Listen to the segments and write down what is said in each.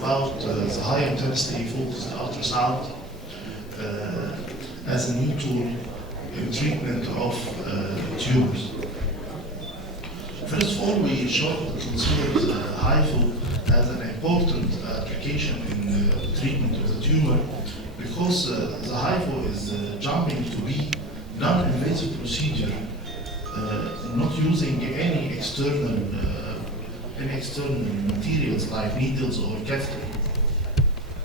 about the high intensity focused ultrasound as a new tool in treatment of tumors. First of all, we should consider the HIFU as an important application in treatment of the tumor because the HIFU is jumping to be non-invasive procedure, not using any external materials like needles or catheter.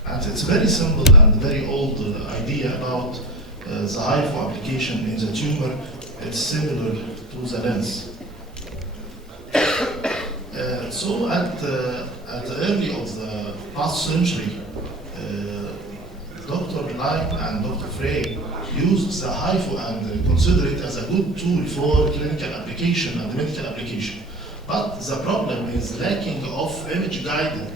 And it's very simple and very old idea about the HIFU application in the tumor. It's similar to the lens. So at the early of the past century, Dr. Light and Dr. Frey used the HIFU and considered it as a good tool for clinical application and medical application. But the problem is lacking of image-guided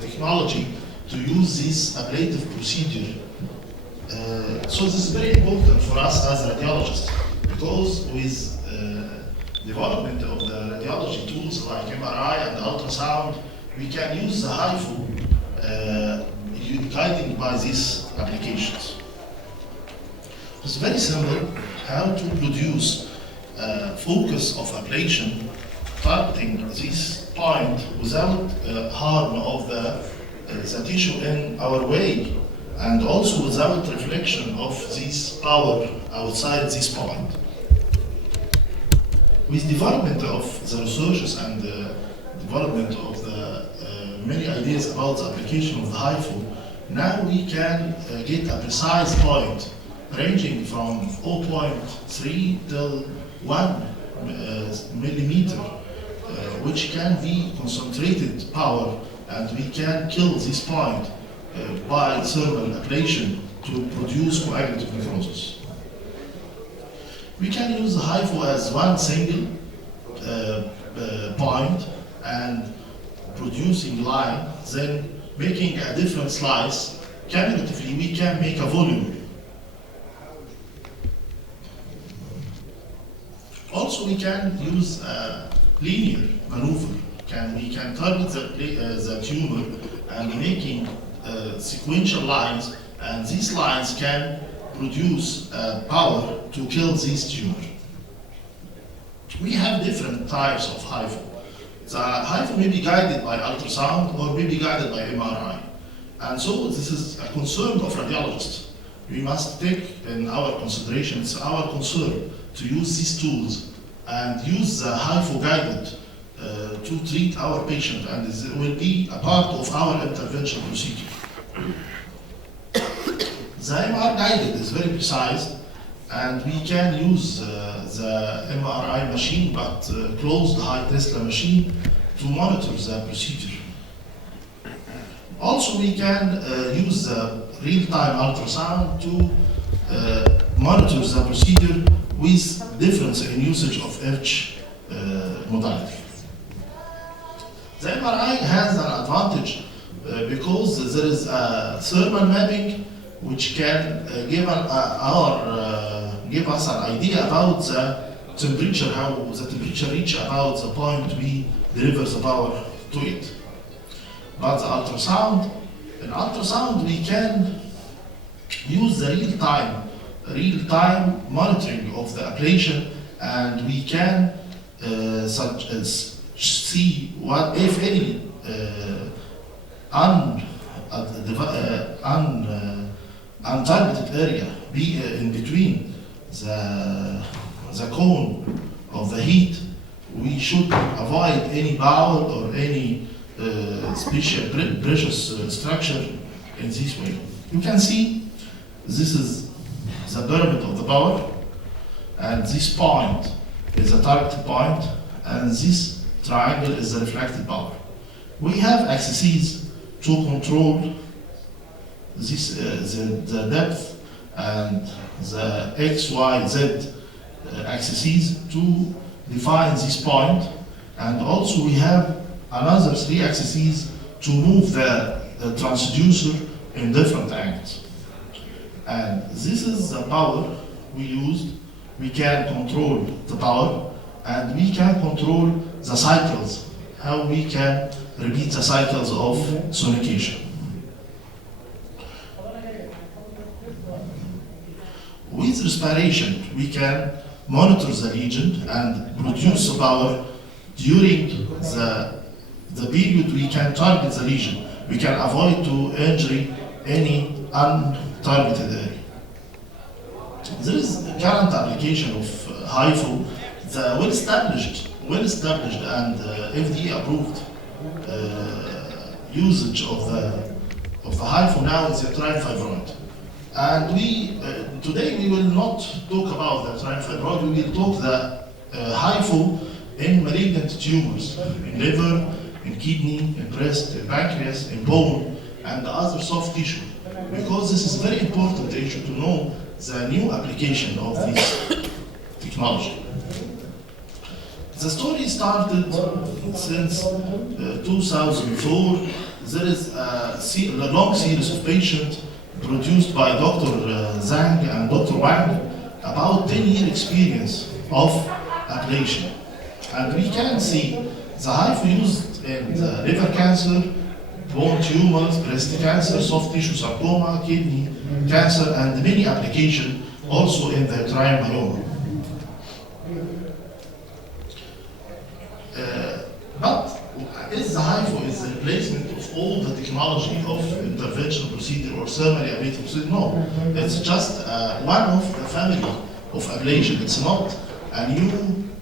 technology to use this ablative procedure. So this is very important for us as radiologists because with development of the radiology tools like MRI and ultrasound, we can use the HIFU guided by these applications. It's very simple how to produce focus of ablation targeting this point without harm of the tissue in our way and also without reflection of this power outside this point. With development of the researches and development of the many ideas about the application of the HIFU, now we can get a precise point ranging from 0.3 till 1 millimeter, which can be concentrated power, and we can kill this point by thermal ablation to produce coagulative necrosis. We can use the HIFU as one single point and producing line, then making a different slice. Cumulatively, we can make a volume. Also, we can use a linear maneuver. We can target the tumor and making sequential lines, and these lines can produce power to kill this tumor. We have different types of HIFU. The HIFU may be guided by ultrasound or may be guided by MRI. And so this is a concern of radiologists. We must take in our consideration, it's our concern to use these tools and use the HIFU guided to treat our patient, and it will be a part of our intervention procedure. The MR guided is very precise, and we can use the MRI machine, but closed high Tesla machine to monitor the procedure. Also, we can use the real-time ultrasound to monitor the procedure with difference in usage of each modality. The MRI has an advantage because there is a thermal mapping which can give us an idea about the temperature, how the temperature reach about the point we deliver the power to it. But the ultrasound, in ultrasound we can use the real-time monitoring of the ablation, and we can see what, if any, untargeted area be in between the cone of the heat. We should avoid any bowel or any special precious structure in this way. You can see this is the pyramid of the power, and this point is a targeted point, and this triangle is the reflected power. We have axes to control this, the depth and the X, Y, Z axes to define this point, and also we have another 3 axes to move the transducer in different angles. And this is the power we used. We can control the power, and we can control the cycles, how we can repeat the cycles of sonication. with respiration, we can monitor the lesion and produce power during the period we can target the lesion. We can avoid to injury any untargeted area. There is a current application of HIFO, the well-established and FDA approved usage of the HIFO now is the trimfibroid. And today we will not talk about the trimfibroid, we will talk the HIFO in malignant tumors, in liver, in kidney, in breast, in pancreas, in bone, and other soft tissue. Because this is very important issue to know the new application of this technology. The story started since 2004. There is a long series of patients produced by Dr. Zhang and Dr. Wang, about 10-year experience of ablation. And we can see the HIFO used in the liver cancer, bone tumors, breast cancer, soft tissue sarcoma, kidney cancer, and many applications also in the trial myeloma. But is the HIFO is the replacement of all the technology of interventional procedure or thermally ablative procedure? No, it's just one of the family of ablation. It's not a new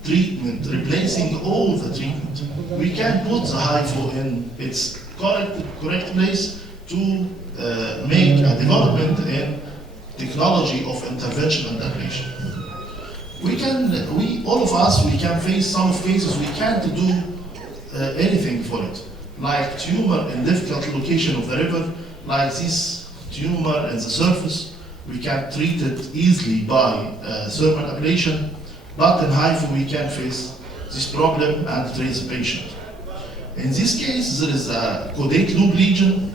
treatment replacing all the treatment. We can put the HIFO in its correct place to make a development in technology of intervention and ablation. All of us, we can face some cases we can't do anything for it, like tumor in difficult location of the liver, like this tumor in the surface. We can treat it easily by thermal ablation, but in HIFO we can face this problem and treat the patient. In this case, there is a caudate loop lesion.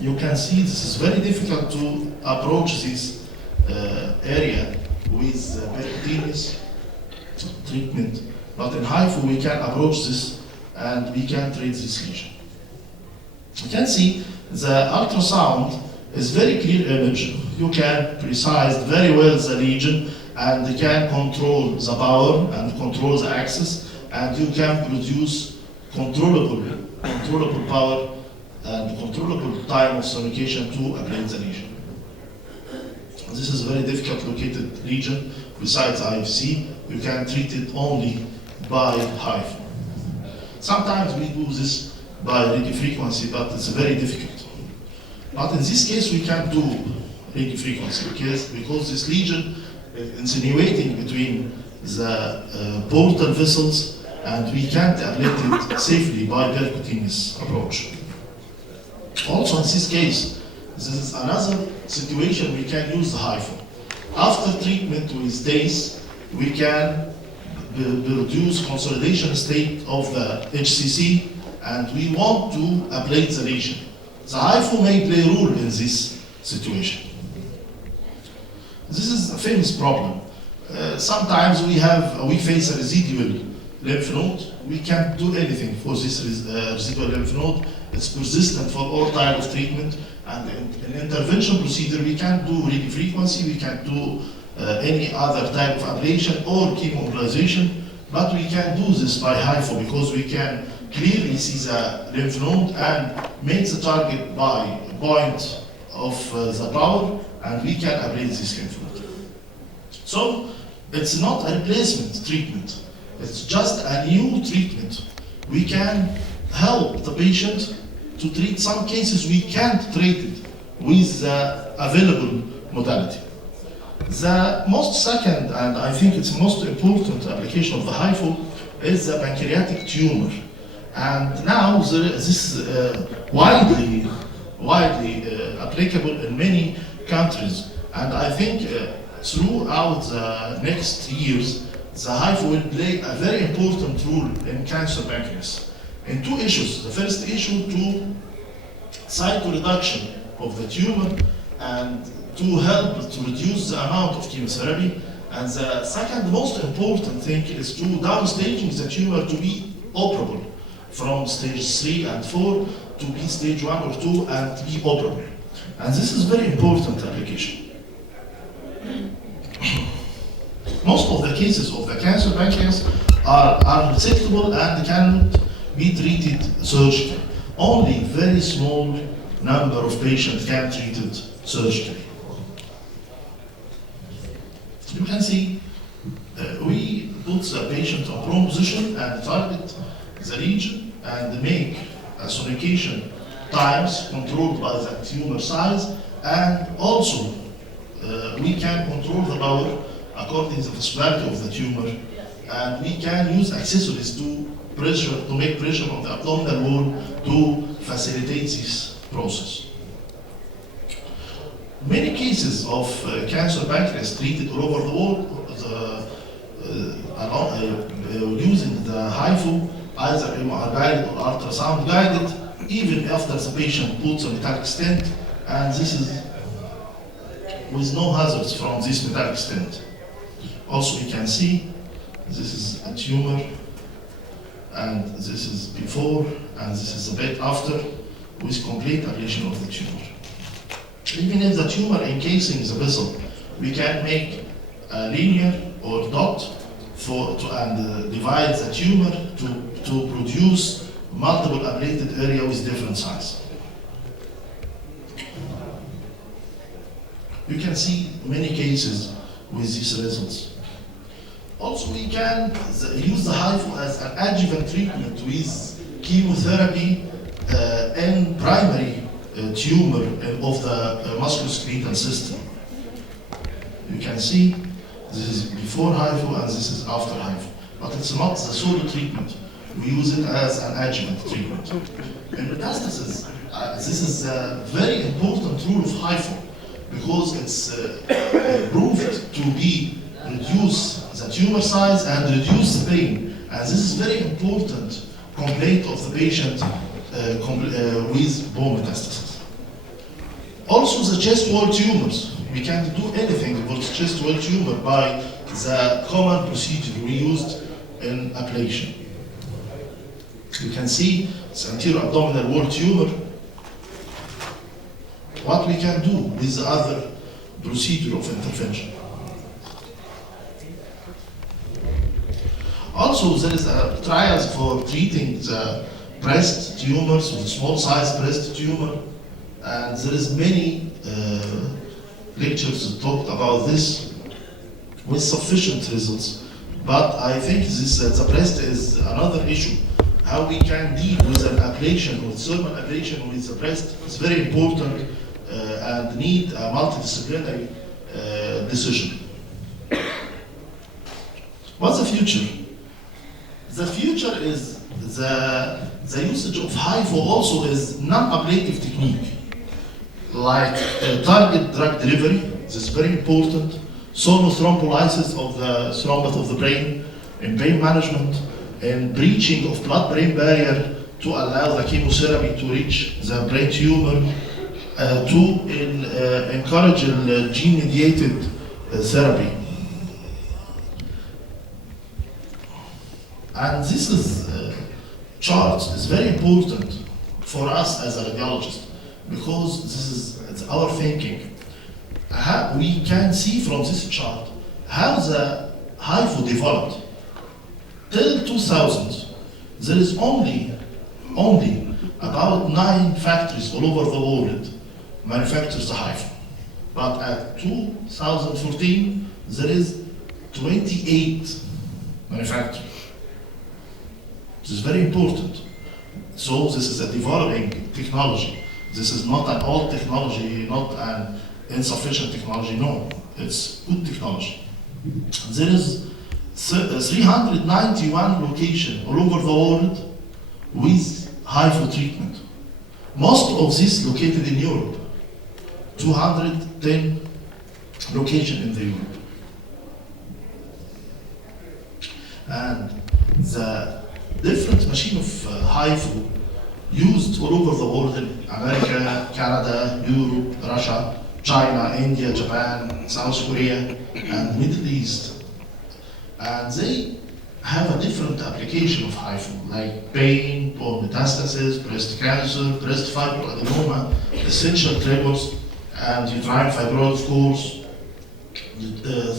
You can see this is very difficult to approach this area with percutaneous treatment, but in HIFO we can approach this and we can treat this lesion. You can see the ultrasound is very clear image. You can precise very well the lesion and you can control the power and control the axis, and you can produce controllable power and controllable time of sonication to ablate the lesion. This is a very difficult located lesion. Besides IFC, you can treat it only by HIFO. Sometimes we do this by radiofrequency, but it's very difficult. But in this case, we can do radiofrequency because this lesion is insinuating between the portal vessels, and we can't ablate it safely by percutaneous approach. Also in this case, this is another situation we can use the HIFO. After treatment with DACE, we can produce consolidation state of the HCC, and we want to ablate the lesion. The HIFO may play a role in this situation. This is a famous problem. Sometimes we face a residual lymph node. We can't do anything for this residual lymph node. It's persistent for all type of treatment. And in intervention procedure, we can't do radiofrequency, we can't do any other type of ablation or chemoembolization, but we can do this by HIFO because we can clearly see the lymph node and make the target by point of the power, and we can ablate this lymph node. So it's not a replacement treatment, it's just a new treatment. We can help the patient to treat some cases we can't treat it with the available modality. The most second, and I think it's most important application of the HIFO is the pancreatic tumor. And now this is widely applicable in many countries. And I think throughout the next years, the HIFO will play a very important role in cancer pancreas. In two issues. The first issue, to cytoreduction of the tumor and to help to reduce the amount of chemotherapy. And the second most important thing is to downstaging the tumor to be operable from stage 3 and 4 to be stage 1 or 2 and to be operable. And this is very important application. of the cases of the cancer pancreas are unresectable and cannot be treated surgically. Only very small number of patients can be treated surgically. You can see we put the patient on prone position and target the region and make sonication times controlled by the tumor size, and also we can control the power according to the vascularity of the tumor, and we can use accessories to make pressure on the abdominal wall to facilitate this process. Many cases of cancer pancreas treated all over the world using the HIFU, either MR guided or ultrasound guided, even after the patient puts a metallic stent, and this is with no hazards from this metallic stent. Also, you can see this is a tumor, and this is before, and this is a bit after, with complete ablation of the tumor. Even if the tumor encasing the vessel, we can make a linear or dot and divide the tumor to produce multiple ablated area with different size. You can see many cases with these results. Also, we can use the HIFU as an adjuvant treatment with chemotherapy in primary tumor of the musculoskeletal system. You can see this is before HIFU and this is after HIFU, but it's not the solo treatment. We use it as an adjuvant treatment. In metastasis, this is a very important rule of HIFU because it's proved to be reduce the tumor size and reduce the pain. And this is very important complaint of the patient with bone metastasis. Also, the chest wall tumors. We can't do anything for the chest wall tumor by the common procedure we used in ablation. You can see the anterior abdominal wall tumor. What we can do with the other procedure of intervention. Also, there is a trials for treating the breast tumors, with small size breast tumor, and there is many lectures that talked about this with sufficient results. But I think the breast is another issue. How we can deal with an ablation, with thermal ablation with the breast is very important and need a multidisciplinary decision. What's the future? The future is the usage of HIFU also is non-ablative technique, like target drug delivery. This is very important. Sonothrombolysis of the thrombus of the brain, in pain management, and breaching of blood-brain barrier to allow the chemotherapy to reach the brain tumor, to encourage gene-mediated therapy. And this chart is very important for us as a radiologist because it's our thinking. We can see from this chart how the HIFU developed. Till 2000, there is only about 9 factories all over the world manufactures the HIFU. But at 2014, there is 28 manufacturers. This is very important. So this is a developing technology. This is not an old technology, not an insufficient technology, no. It's good technology. There is 391 locations all over the world with HIFU treatment. Most of this located in Europe. 210 locations in the Europe. And the different machine of HIFU used all over the world in America, Canada, Europe, Russia, China, India, Japan, South Korea, and Middle East. And they have a different application of HIFU, like pain, bone metastasis, breast cancer, breast fibroadenoma, essential tremors, and uterine fibroid, of course,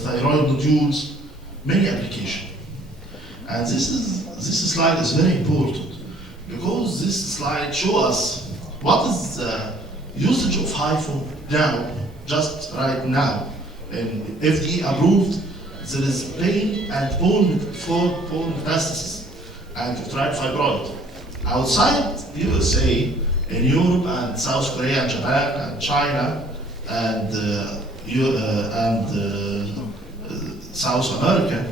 thyroid nodules, many applications. And this slide is very important because this slide shows us what is the usage of HIFU now, just right now. And FDA approved, there is pain and bone metastasis and uterine fibroid. Outside the USA, in Europe and South Korea and Japan and China and South America,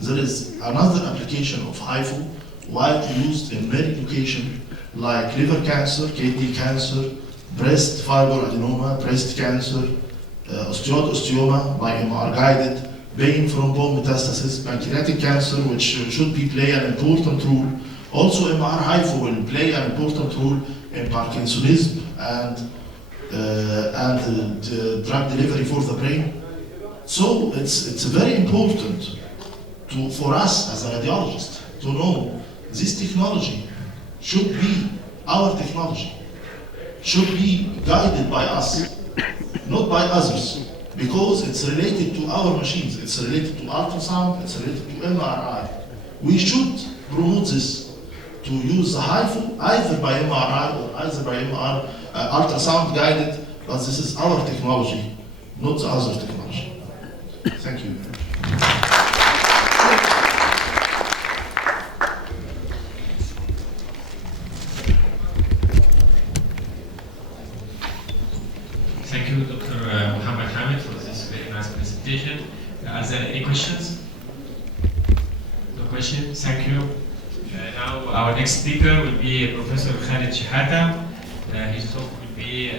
there is another application of HIFU widely used in many locations like liver cancer, kidney cancer, breast fibroadenoma, breast cancer, osteoid by MR guided, pain from bone metastasis, pancreatic cancer, which should play an important role. Also, MR HIFU will play an important role in Parkinsonism and the drug delivery for the brain. So it's very important for us as a radiologist to know this technology should be our technology, should be guided by us, not by others, because it's related to our machines, it's related to ultrasound, it's related to MRI. We should promote this to use the HIFU either by MRI or either by ultrasound guided, but this is our technology, not the other technology. Thank you. Thank you, Dr. Muhammad Hamid, for this very nice presentation. Are there any questions? No questions? Thank you. Now our next speaker will be Professor Khalid Shahata. His talk will be